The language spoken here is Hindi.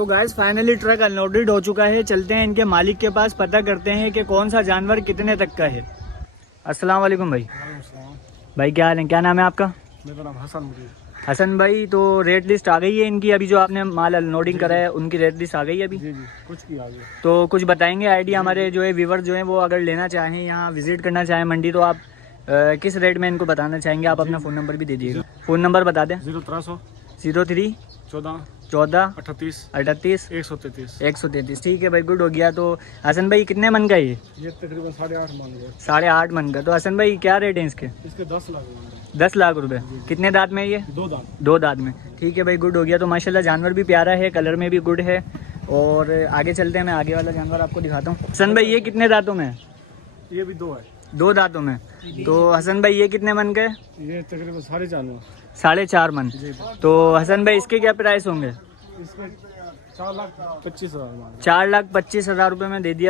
तो गाइस फाइनली ट्रक अनलोडेड हो चुका है। चलते हैं इनके मालिक के पास, पता करते हैं कि कौन सा जानवर कितने तक का है। अस्सलाम वालेकुम भाई। भाई क्या हाल है, क्या नाम है आपका? मेरा नाम हसन मुजीब। हसन भाई, तो रेट लिस्ट आ गई है इनकी? अभी जो आपने माल अनलोडिंग करा है उनकी रेट लिस्ट आ गई है अभी? जी जी, कुछ की आगे। तो कुछ बताएंगे आइडिया हमारे जो है व्यूवर जो है वो अगर लेना चाहें, यहाँ विजिट करना चाहें मंडी, तो आप किस रेट में इनको बताना चाहेंगे? आप अपना फ़ोन नंबर भी दे दीजिएगा। फ़ोन नंबर बता दें। 0300 03 14 14 38 38 133। 133। ठीक है भाई, गुड हो गया। तो हसन भाई कितने मन का है ये तकरीबन 8.5 मान गए। 8.5 मन का। तो हसन भाई क्या रेट है इसके? इसके 10 लाख मान गए। 10 लाख रुपए। कितने दांत में है ये? 2 दांत। 2 दांत में। ठीक है भाई, गुड हो गया। तो माशाल्लाह जानवर भी प्यारा है, कलर में भी गुड है। और आगे चलते हैं, मैं आगे वाला जानवर आपको दिखाता हूँ। हसन भाई ये कितने दांतों में है? ये भी 2 है। 2 दांतों में। तो हसन भाई ये कितने मन का है? ये तकरीबन 4.5। 4.5 मन। तो हसन भाई इसके क्या प्राइस होंगे? इसके 4,25,000 मान गए। 4,25,000 रुपये में दे दिया।